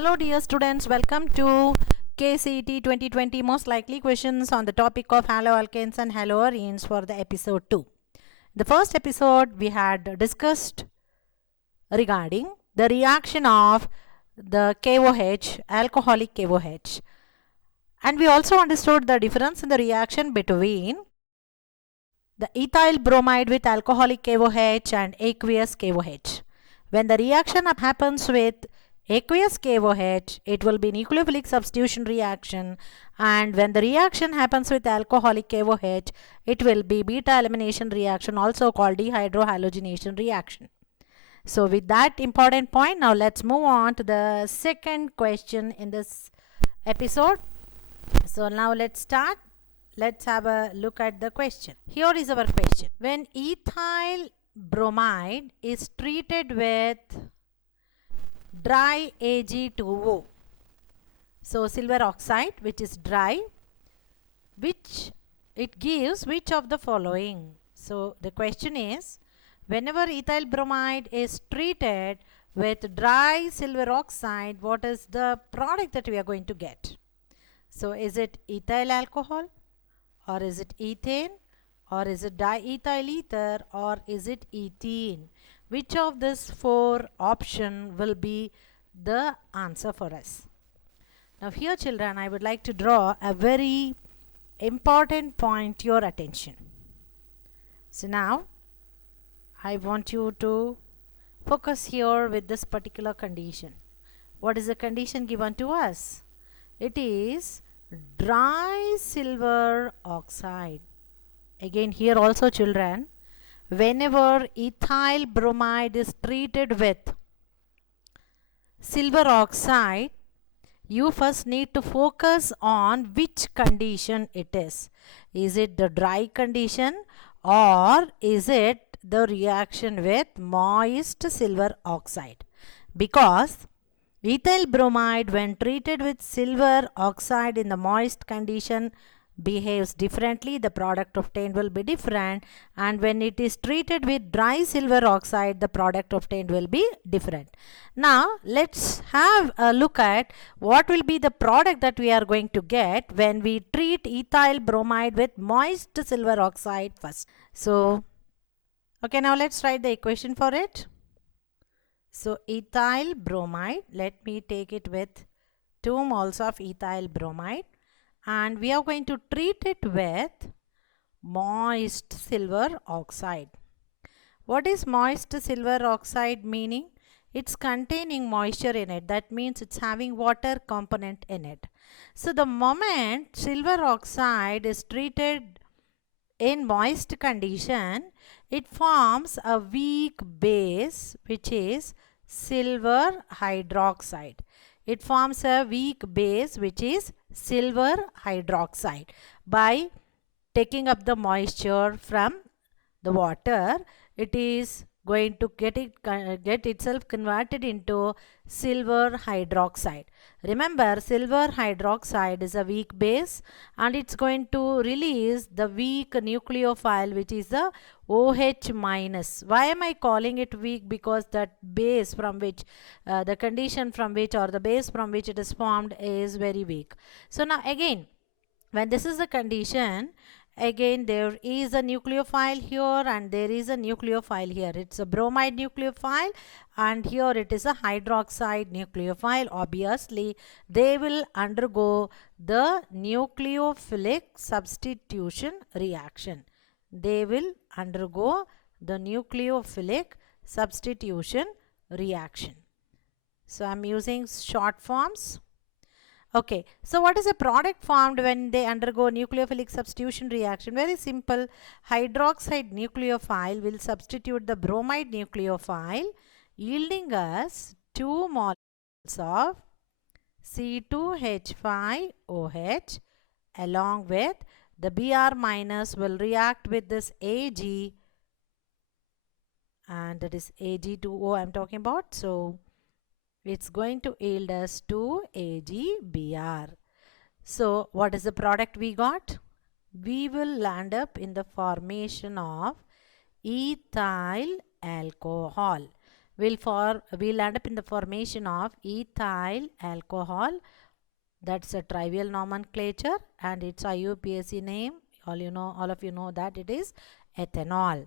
Hello dear students, welcome to KCET 2020 most likely questions on the topic of haloalkanes and haloarenes for the episode 2. The first episode we had discussed regarding the reaction of the KOH, alcoholic KOH, and we also understood the difference in the reaction between the ethyl bromide with alcoholic KOH and aqueous KOH. When the reaction happens with aqueous KOH, it will be nucleophilic substitution reaction, and when the reaction happens with alcoholic KOH, it will be beta elimination reaction, also called dehydrohalogenation reaction. So with that important point, now let's move on to the second question in this episode. So now let's start. Let's have a look at the question. Here is our question. When ethyl bromide is treated with dry Ag2O, so silver oxide, which is dry, which it gives which of the following? So the question is, whenever ethyl bromide is treated with dry silver oxide, what is the product that we are going to get? So is it ethyl alcohol, or is it ethane, or is it diethyl ether, or is it ethene? Which of these four options will be the answer for us? Now here children, I would like to draw a very important point to your attention. So now I want you to focus here with this particular condition. What is the condition given to us? It is dry silver oxide. Again here also children, whenever ethyl bromide is treated with silver oxide, you first need to focus on which condition it is. Is it the dry condition, or is it the reaction with moist silver oxide? Because ethyl bromide, when treated with silver oxide in the moist condition, behaves differently. The product obtained will be different, and when it is treated with dry silver oxide, the product obtained will be different. Now let's have a look at what will be the product that we are going to get when we treat ethyl bromide with moist silver oxide first. So okay, now let's write the equation for it. So ethyl bromide, let me take it with 2 moles of ethyl bromide, and we are going to treat it with moist silver oxide. What is moist silver oxide meaning? It's containing moisture in it. That means it's having water component in it. So the moment silver oxide is treated in moist condition, it forms a weak base, which is silver hydroxide. It forms a weak base, which is silver hydroxide. By taking up the moisture from the water, it is going to get itself converted into silver hydroxide. Remember, silver hydroxide is a weak base, and it's going to release the weak nucleophile, which is the OH minus. Why am I calling it weak? Because that base from which the condition from which, or the base from which it is formed, is very weak. So now again, when this is the condition, again there is a nucleophile here and there is a nucleophile here. It's a bromide nucleophile, and here it is a hydroxide nucleophile. Obviously they will undergo the nucleophilic substitution reaction. They will undergo the nucleophilic substitution reaction. So I'm using short forms. Okay, so what is the product formed when they undergo nucleophilic substitution reaction? Very simple. Hydroxide nucleophile will substitute the bromide nucleophile, yielding us 2 moles of C2H5OH, along with the Br minus will react with this Ag, and that is Ag2O I'm talking about. So it's going to yield us 2 AgBr. So what is the product we got? We will land up in the formation of ethyl alcohol. we'll end up in the formation of ethyl alcohol. That's a trivial nomenclature, and its IUPAC name, all of you know that it is ethanol.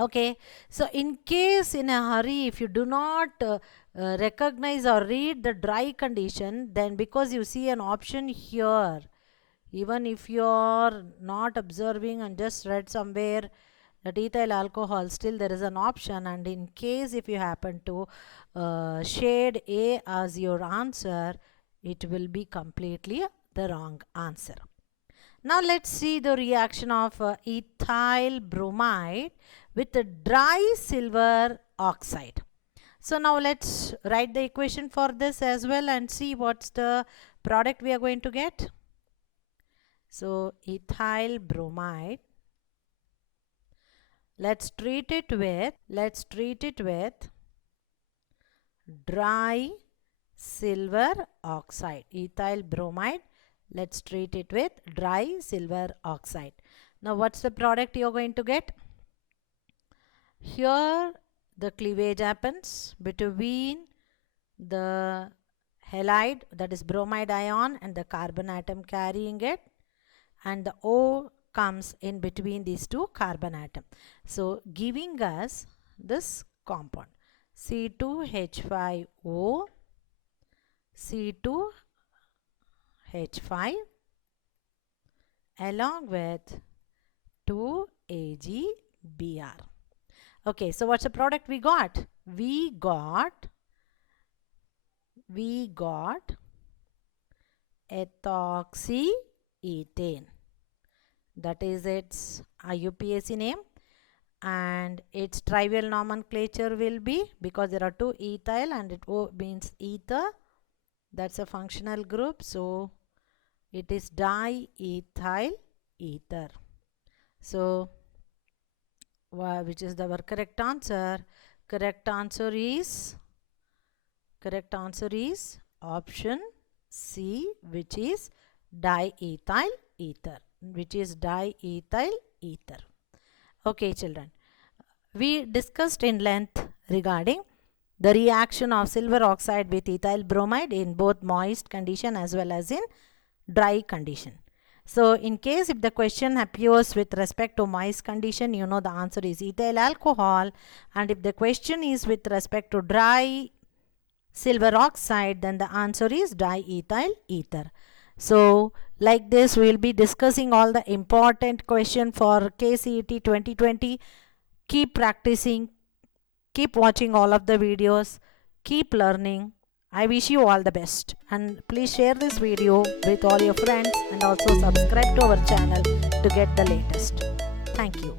Okay, so in case in a hurry, if you do not recognize or read the dry condition, then because you see an option here, even if you're not observing and just read somewhere that ethyl alcohol, still there is an option, and in case if you happen to shade A as your answer, it will be completely the wrong answer. Now let's see the reaction of ethyl bromide with the dry silver oxide. So now let's write the equation for this as well and see what's the product we are going to get. So ethyl bromide, let's treat it with dry silver oxide. Ethyl bromide, let's treat it with dry silver oxide. Now what's the product you're going to get? Here the cleavage happens between the halide, that is bromide ion, and the carbon atom carrying it, and the O comes in between these two carbon atom. So giving us this compound C2H5O, C2H5 along with 2AgBr. Okay, so what's the product we got? We got ethoxyethane. That is its IUPAC name, and its trivial nomenclature will be, because there are two ethyl and it means ether, that's a functional group, so it is diethyl ether. So which is our correct answer? Correct answer is option C, which is diethyl ether. Okay, children, we discussed in length regarding the reaction of silver oxide with ethyl bromide in both moist condition as well as in dry condition. So in case if the question appears with respect to moist condition, you know the answer is ethyl alcohol, and if the question is with respect to dry silver oxide, then the answer is diethyl ether. So like this, we will be discussing all the important question for KCET 2020. Keep practicing, keep watching all of the videos, keep learning. I wish you all the best, and please share this video with all your friends and also subscribe to our channel to get the latest. Thank you.